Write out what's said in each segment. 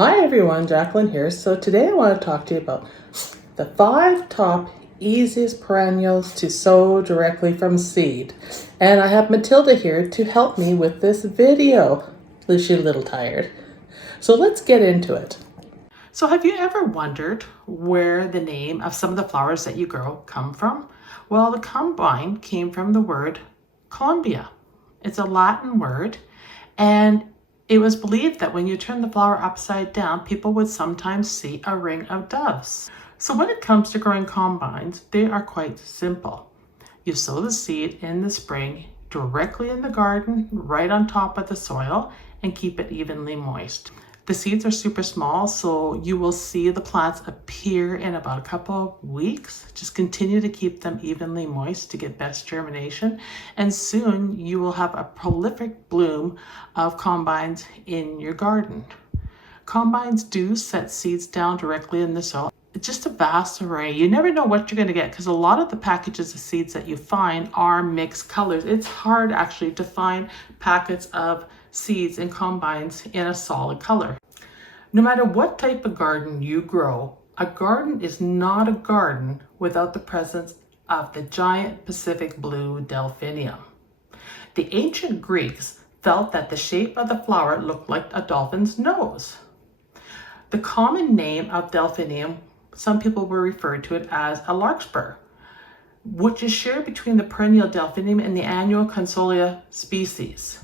Hi everyone, Jacqueline here. So today I want to talk to you about the 5 top easiest perennials to sow directly from seed. And I have Matilda here to help me with this video. At least she's a little tired. So let's get into it. So have you ever wondered where the name of some of the flowers that you grow come from? Well, the combine came from the word Columbia. It's a Latin word, and it was believed that when you turn the flower upside down, people would sometimes see a ring of doves. So when it comes to growing combines, they are quite simple. You sow the seed in the spring directly in the garden, right on top of the soil, and keep it evenly moist. The seeds are super small, so you will see the plants appear in about a couple of weeks. Just continue to keep them evenly moist to get best germination, and soon you will have a prolific bloom of combines in your garden. Combines do set seeds down directly in the soil. It's just a vast array. You never know what you're going to get because a lot of the packages of seeds that you find are mixed colors. It's hard actually to find packets of seeds and combines in a solid color. No matter what type of garden you grow, a garden is not a garden without the presence of the giant Pacific blue Delphinium. The ancient Greeks felt that the shape of the flower looked like a dolphin's nose. The common name of Delphinium, some people will refer to it as a larkspur, which is shared between the perennial Delphinium and the annual Consolea species.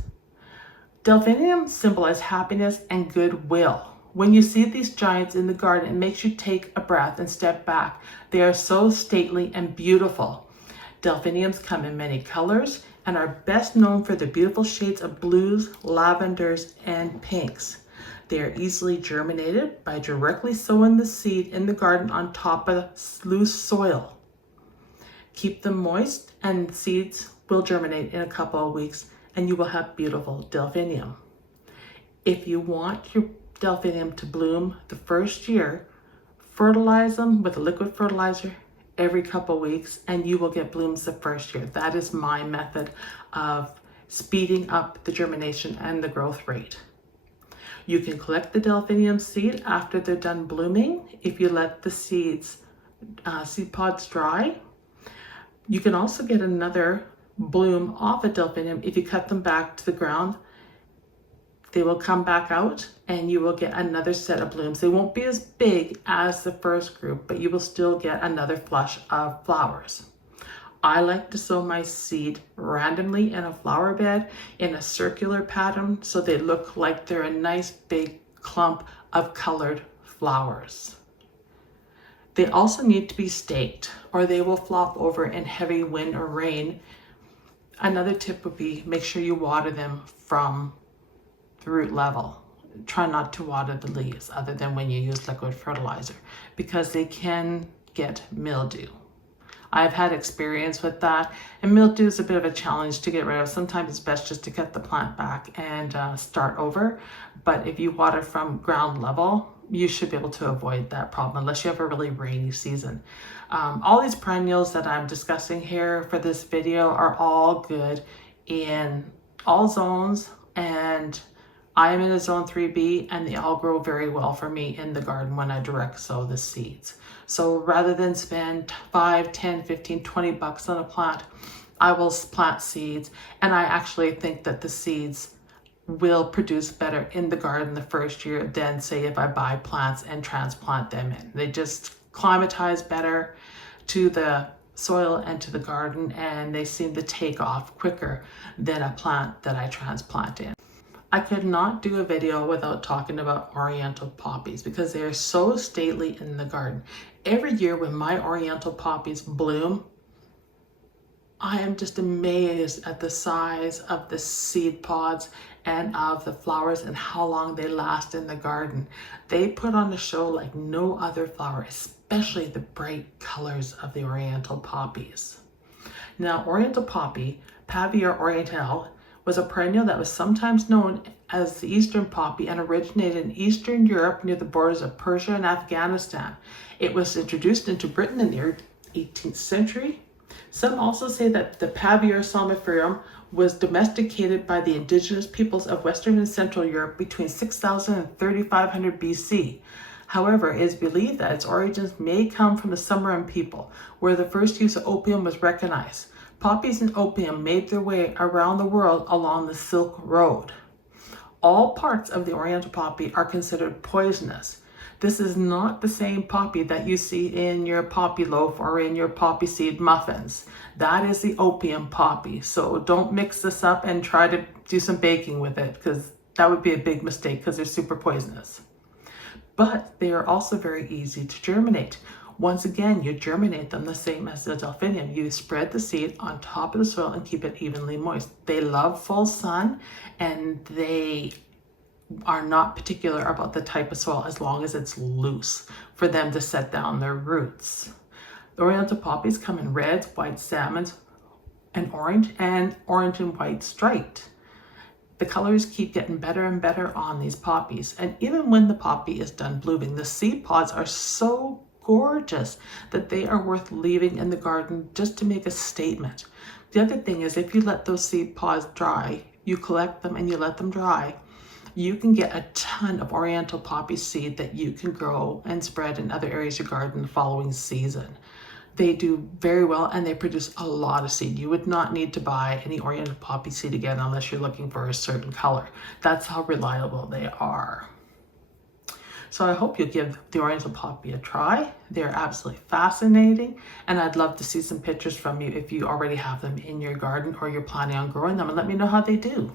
Delphinium symbolize happiness and goodwill. When you see these giants in the garden, it makes you take a breath and step back. They are so stately and beautiful. Delphiniums come in many colors and are best known for the beautiful shades of blues, lavenders, and pinks. They are easily germinated by directly sowing the seed in the garden on top of loose soil. Keep them moist and seeds will germinate in a couple of weeks, and you will have beautiful Delphinium. If you want your Delphinium to bloom the first year, fertilize them with a liquid fertilizer every couple of weeks, and you will get blooms the first year. That is my method of speeding up the germination and the growth rate. You can collect the Delphinium seed after they're done blooming if you let the seed pods dry. You can also get another bloom off a Delphinium if you cut them back to the ground. They will come back out and you will get another set of blooms. They won't be as big as the first group, but you will still get another flush of flowers. I like to sow my seed randomly in a flower bed in a circular pattern so they look like they're a nice big clump of colored flowers. They also need to be staked or they will flop over in heavy wind or rain. Another tip would be make sure you water them from the root level. Try not to water the leaves other than when you use liquid fertilizer because they can get mildew. I've had experience with that, and mildew is a bit of a challenge to get rid of. Sometimes it's best just to cut the plant back and start over, but if you water from ground level, you should be able to avoid that problem unless you have a really rainy season. All these perennials that I'm discussing here for this video are all good in all zones, and I am in a zone 3B and they all grow very well for me in the garden when I direct sow the seeds. So rather than spend 5, 10, 15, 20 bucks on a plant, I will plant seeds, and I actually think that the seeds will produce better in the garden the first year than say if I buy plants and transplant them in. They just climatize better to the soil and to the garden, and they seem to take off quicker than a plant that I transplant in. I could not do a video without talking about Oriental Poppies because they are so stately in the garden. Every year when my Oriental Poppies bloom, I am just amazed at the size of the seed pods and of the flowers and how long they last in the garden. They put on a show like no other flower, especially the bright colors of the Oriental Poppies. Now, Oriental Poppy, Pavia Oriental, was a perennial that was sometimes known as the Eastern Poppy and originated in Eastern Europe near the borders of Persia and Afghanistan. It was introduced into Britain in the 18th century. Some also say that the Pavia somniferum was domesticated by the indigenous peoples of Western and Central Europe between 6000 and 3500 BC. However, it is believed that its origins may come from the Sumerian people, where the first use of opium was recognized. Poppies and opium made their way around the world along the Silk Road. All parts of the Oriental poppy are considered poisonous. This is not the same poppy that you see in your poppy loaf or in your poppy seed muffins. That is the opium poppy. So don't mix this up and try to do some baking with it, because that would be a big mistake because they're super poisonous. But they are also very easy to germinate. Once again, you germinate them the same as the Delphinium. You spread the seed on top of the soil and keep it evenly moist. They love full sun, and they are not particular about the type of soil as long as it's loose for them to set down their roots. The Oriental poppies come in reds, white salmons, and orange and white striped. The colors keep getting better and better on these poppies. And even when the poppy is done blooming, the seed pods are so gorgeous that they are worth leaving in the garden just to make a statement. The other thing is, if you let those seed pods dry, you collect them and you let them dry, you can get a ton of Oriental poppy seed that you can grow and spread in other areas of your garden the following season. They do very well and they produce a lot of seed. You would not need to buy any Oriental poppy seed again unless you're looking for a certain color. That's how reliable they are. So I hope you'll give the Oriental poppy a try. They're absolutely fascinating, and I'd love to see some pictures from you if you already have them in your garden or you're planning on growing them, and let me know how they do.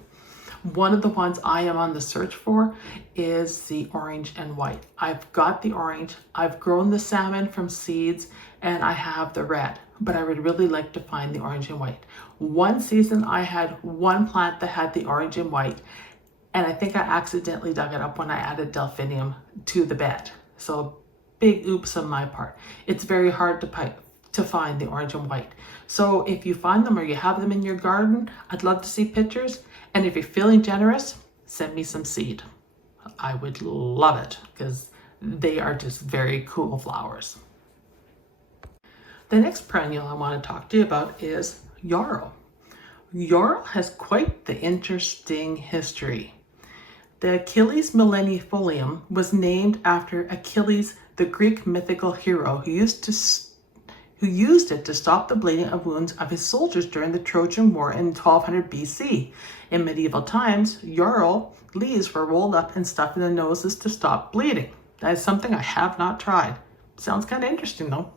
One of the ones I am on the search for is the orange and white. I've got the orange, I've grown the salmon from seeds, and I have the red, but I would really like to find the orange and white. One season I had one plant that had the orange and white, and I think I accidentally dug it up when I added Delphinium to the bed. So big oops on my part. It's very hard to find the orange and white. So if you find them or you have them in your garden, I'd love to see pictures. And if you're feeling generous, send me some seed. I would love it because they are just very cool flowers. The next perennial I want to talk to you about is Yarrow. Yarrow has quite the interesting history. The Achilles millenniifolium was named after Achilles, the Greek mythical hero who used it to stop the bleeding of wounds of his soldiers during the Trojan War in 1200 BC. In medieval times, yarrow leaves were rolled up and stuffed in the noses to stop bleeding. That is something I have not tried. Sounds kind of interesting though.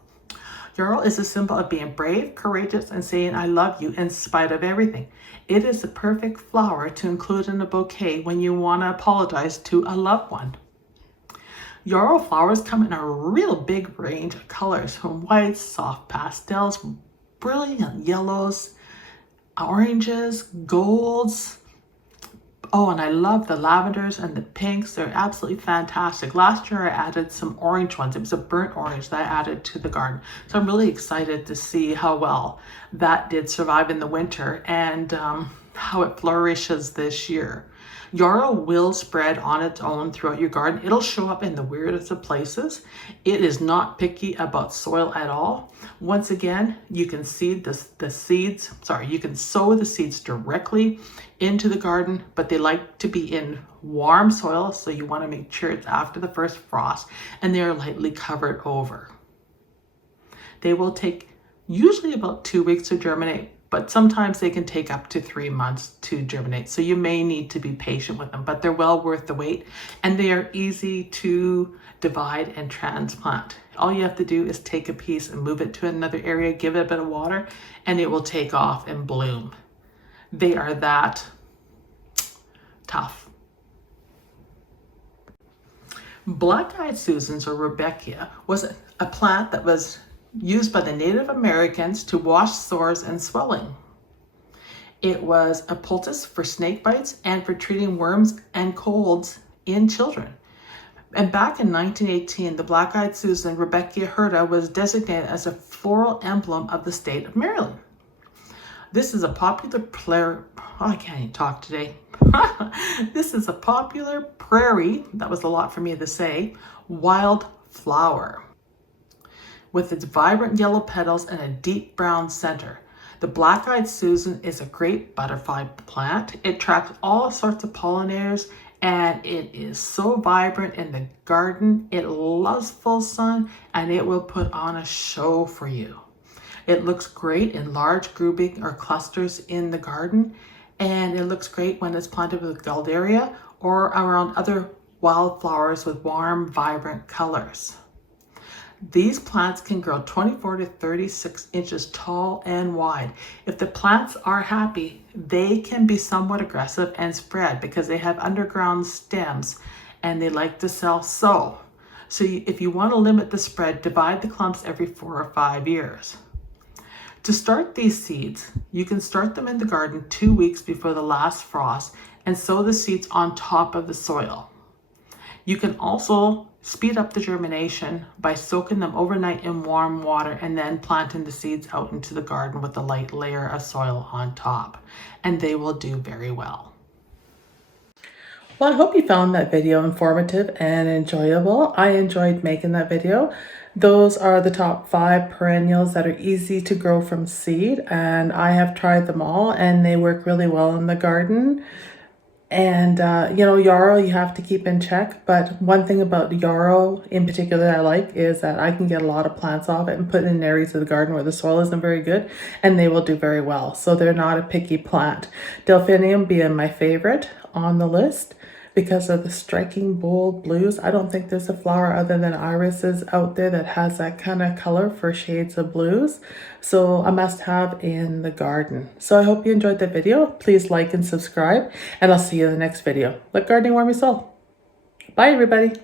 Yarrow is a symbol of being brave, courageous, and saying I love you in spite of everything. It is the perfect flower to include in a bouquet when you want to apologize to a loved one. Yarrow flowers come in a real big range of colors, from whites, soft pastels, brilliant yellows, oranges, golds. Oh, and I love the lavenders and the pinks. They're absolutely fantastic. Last year I added some orange ones. It was a burnt orange that I added to the garden. So I'm really excited to see how well that did survive in the winter and how it flourishes this year. Yarrow will spread on its own throughout your garden. It'll show up in the weirdest of places. It is not picky about soil at all. Once again, you can seed you can sow the seeds directly into the garden, but they like to be in warm soil, so you want to make sure it's after the first frost and they are lightly covered over. They will take usually about 2 weeks to germinate, but sometimes they can take up to 3 months to germinate. So you may need to be patient with them, but they're well worth the wait and they are easy to divide and transplant. All you have to do is take a piece and move it to another area, give it a bit of water, and it will take off and bloom. They are that tough. Blackeyed Susans, or Rudbeckia, was a plant that was used by the Native Americans to wash sores and swelling. It was a poultice for snake bites and for treating worms and colds in children. And back in 1918, the Blackeyed Susan, Rudbeckia hirta, was designated as a floral emblem of the state of Maryland. This is a popular This is a popular prairie, that was a lot for me to say, wild flower with its vibrant yellow petals and a deep brown center. The Blackeyed Susan is a great butterfly plant. It attracts all sorts of pollinators and it is so vibrant in the garden. It loves full sun and it will put on a show for you. It looks great in large grouping or clusters in the garden, and it looks great when it's planted with Galderia or around other wildflowers with warm, vibrant colors. These plants can grow 24 to 36 inches tall and wide. If the plants are happy, they can be somewhat aggressive and spread because they have underground stems and they like to self-sow. So if you want to limit the spread, divide the clumps every 4 or 5 years. To start these seeds, you can start them in the garden 2 weeks before the last frost and sow the seeds on top of the soil. You can also speed up the germination by soaking them overnight in warm water and then planting the seeds out into the garden with a light layer of soil on top, and they will do very well. Well, I hope you found that video informative and enjoyable. I enjoyed making that video. Those are the top 5 perennials that are easy to grow from seed, and I have tried them all and they work really well in the garden. And Yarrow you have to keep in check, but one thing about Yarrow in particular that I like is that I can get a lot of plants off it and put it in areas of the garden where the soil isn't very good, and they will do very well. So they're not a picky plant. Delphinium being my favorite on the list because of the striking bold blues. I don't think there's a flower other than irises out there that has that kind of color for shades of blues. So a must have in the garden. So I hope you enjoyed the video. Please like and subscribe, and I'll see you in the next video. Let gardening warm your soul. Bye everybody.